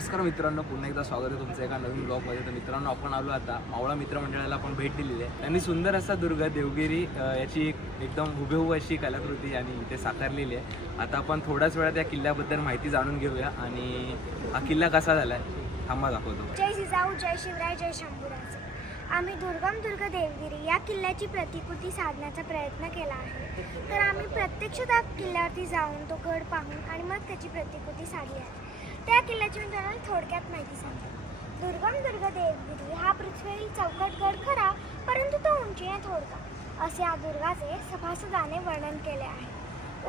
नमस्कार मित्रांनो पुन्हा एकदा स्वागत आहे तुमचं एका नवीन ब्लॉगमध्ये तर मित्रांनो आपण आलो आता मावळा मित्रमंडळाला आपण भेट दिलेली आहे. त्यांनी सुंदर असा दुर्गा देवगिरी याची एक एकदम हुबेहूब अशी कलाकृती आणि इथे साकारलेली आहे. आता आपण थोड्याच वेळात या किल्ल्याबद्दल माहिती जाणून घेऊया आणि हा किल्ला कसा झाला आहे थांबा दाखवतो. जय जिजाऊ जय शिवराय जय शंभूराज. आम्ही दुर्गम दुर्ग देवगिरी या किल्ल्याची प्रतिकृती साधण्याचा प्रयत्न केला आहे. तर आम्ही प्रत्यक्ष त्या किल्ल्यावरती जाऊन तो गड पाहून आणि मग त्याची प्रतिकृती साधली आहे. त्या किल्ल्याची तुम्हाला थोडक्यात माहिती सांगते दुर्गम दुर्ग देवगिरी हा पृथ्वीवरील चौकट गड खरा परंतु तो उंचीने थोडका. असे या दुर्गाचे सभासदाने वर्णन केले आहे.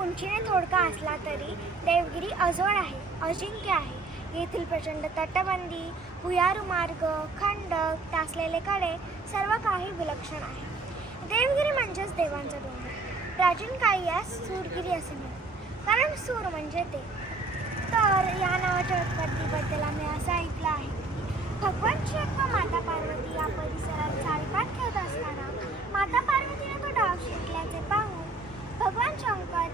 उंचीने थोडका असला तरी देवगिरी अजोड आहे अजिंक्य आहे. येथील प्रचंड तटबंदी भुयारू मार्ग खंडक टासलेले कडे सर्व काही विलक्षण आहे. देवगिरी म्हणजेच देवांचा डोंगर. प्राचीन काळी यास सूरगिरी असे म्हणतात. कारण सूर म्हणजे ते. तर या नावाच्या उत्पत्तीबद्दल आम्ही असं ऐकलं आहे की भगवान शिव व माता पार्वती या परिसरात चालपात खेळत असताना माता पार्वतीने तो डाव शिकल्याचे पाहून भगवान शंकर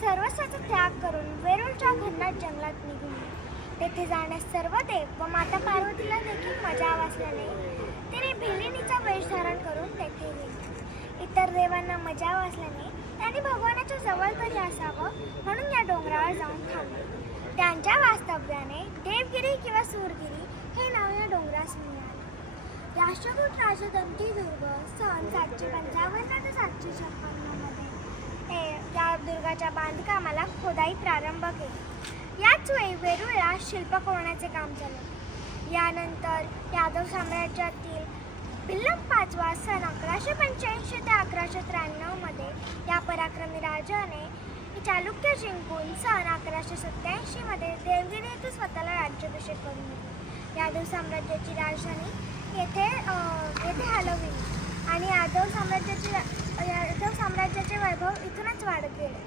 सर्वस्वाचा त्याग करून वेरूळच्या घनदाट जंगलात निघून तेथे जाण्यास सर्व देव व माता पार्वतीला देखील मजा असल्याने तिने भिलिनीचा वेश धारण करून तेथे गेली. इतर देवांना मजा असल्याने त्यांनी भगवानाच्या जवळ तरी असावं म्हणून या डोंगरावर जाऊन थांबले. त्यांच्या वास्तव्याने देवगिरी किंवा सूरगिरी हे नाव या डोंगरास मिळाले. राष्ट्रकूट राजदंती दुर्ग सन सातशे पंचावन्न ते सातशे छप्पन्नमध्ये हे या दुर्गाच्या बांधकामाला खोदाई प्रारंभ केली. याच वेळी वेरूळला शिल्प कोरण्याचे काम झाले. यानंतर यादव साम्राज्यातील बिल्लम पाचवा सन अकराशे पंच्याऐंशी ते अकराशे त्र्याण्णवमध्ये या पराक्रमी राजाने चालुक्य जिंकून सन अकरा स्वतःला राज्याभिषेक करून घेतला यादव साम्राज्याची राजधानी येथे येथे हलवली. आणि यादव साम्राज्याची यादव साम्राज्याचे वैभव इथूनच वाढत गेले.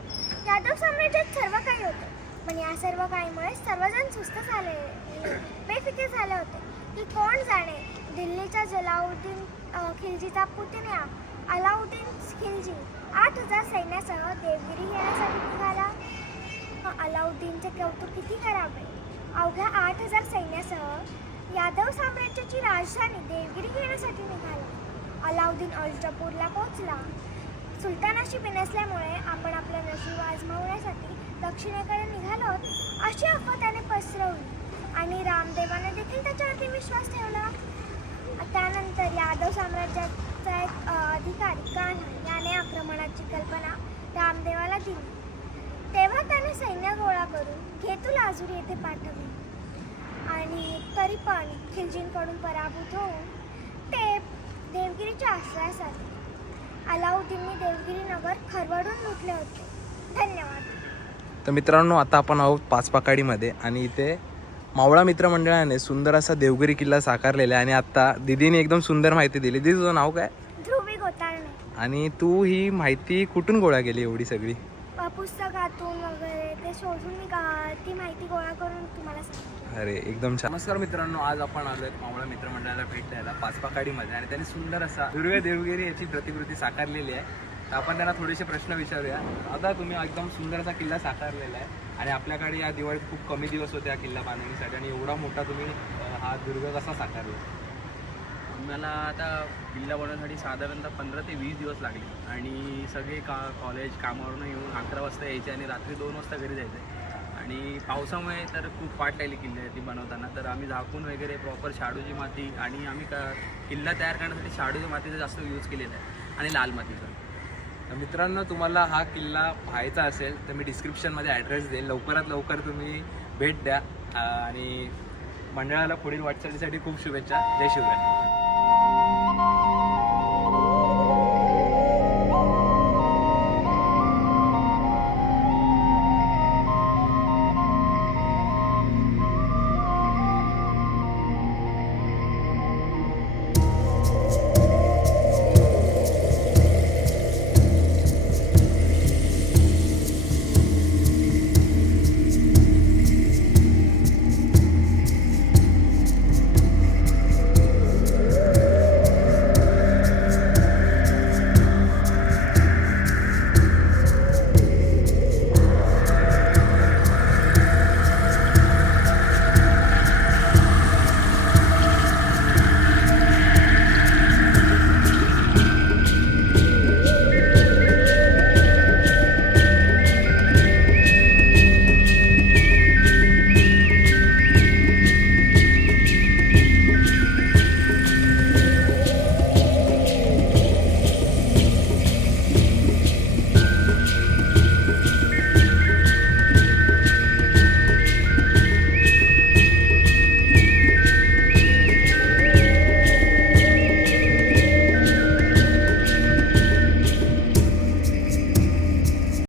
यादव साम्राज्यात सर्व काही होतं. पण या सर्व काहीमुळे सर्वजण सुस्त झाले बेफिकीर झाले होते. की कोण जाणे? दिल्लीच्या जलाउद्दीन खिलजीचा पुतण्या अलाउद्दीन खिलजी. आठ हजार सैन्यासह देवगिरी येण्यासाठी निघाला. अलाउद्दीनचे कौतुक किती करावे हजार सैन्यासह यादव साम्राज्याची राजधानी देवगिरी घेण्यासाठी निघाला. अलाउद्दीन अल्जापूरला पोहोचला. सुलतानाशी बिनसल्यामुळे आपण आपलं नशीब आजमावण्यासाठी दक्षिणेकडे निघालो अशी अफवा त्याने पसरवली आणि रामदेवाने देखील त्याच्यावरती विश्वास ठेवला. त्यानंतर यादव साम्राज्याचा एक अधिकारी कान्हा याने आक्रमणाची कल्पना रामदेवाला दिली. तेव्हा त्याने सैन्य गोळा करून घेतू लाजूर येथे पाठवले. आणि तरी पण खिलजींकडून पराभूत होऊन ते देवगिरीच्या आश्रयास आले अलाउद्दीनने देवगिरी नगर खरवडून लुटले होते. धन्यवाद. तर मित्रांनो आता आपण आहोत पाचपाकाडीमध्ये आणि इथे मावळा मित्रमंडळाने सुंदर असा देवगिरी किल्ला साकारलेला आहे आणि आता दिदीने एकदम सुंदर माहिती दिली. दिदी तुझं नाव काय? ध्रुवी गोताळणे आणि तू ही माहिती कुठून गोळा केली एवढी सगळी? पुस्तकातून वगैरे ते शोधून मी ती माहिती गोळा करून तुम्हाला सांगते. अरे एकदम छान. नमस्कार मित्रांनो आज आपण आलोय मावळा मित्रमंडळाला भेट द्यायला पाचपाकाडीमध्ये. आणि त्यांनी सुंदर असा दुर्गा देवगिरी याची प्रतिकृती साकारलेली आहे. तर आपण त्यांना थोडेसे प्रश्न विचारूया. आता तुम्ही एकदम सुंदर असा किल्ला साकारलेला आहे. आणि आपल्याकडे या दिवाळीत खूप कमी दिवस होते हा किल्ला बांधणीसाठी. आणि एवढा मोठा तुम्ही हा दुर्ग कसा साकारला? मला आता किल्ला बनवण्यासाठी साधारणतः पंधरा ते वीस दिवस लागले. आणि सगळे का कॉलेज कामावरून येऊन अकरा वाजता यायचे आणि रात्री दोन वाजता घरी जायचे. आणि पावसामुळे तर खूप पाठ लागली किल्ल्याची बनवताना. तर आम्ही झाकून वगैरे प्रॉपर शाडूची माती आणि आम्ही का किल्ला तयार करण्यासाठी शाडूच्या मातीचा जास्त यूज केलेला आहे आणि लाल मातीचा. तर मित्रांनो तुम्हाला हा किल्ला पाहायचा असेल तर मी डिस्क्रिप्शनमध्ये ॲड्रेस देईल लवकरात लवकर तुम्ही भेट द्या. आणि मंडळाला पुढील वाटचालीसाठी खूप शुभेच्छा. जय शिवराय.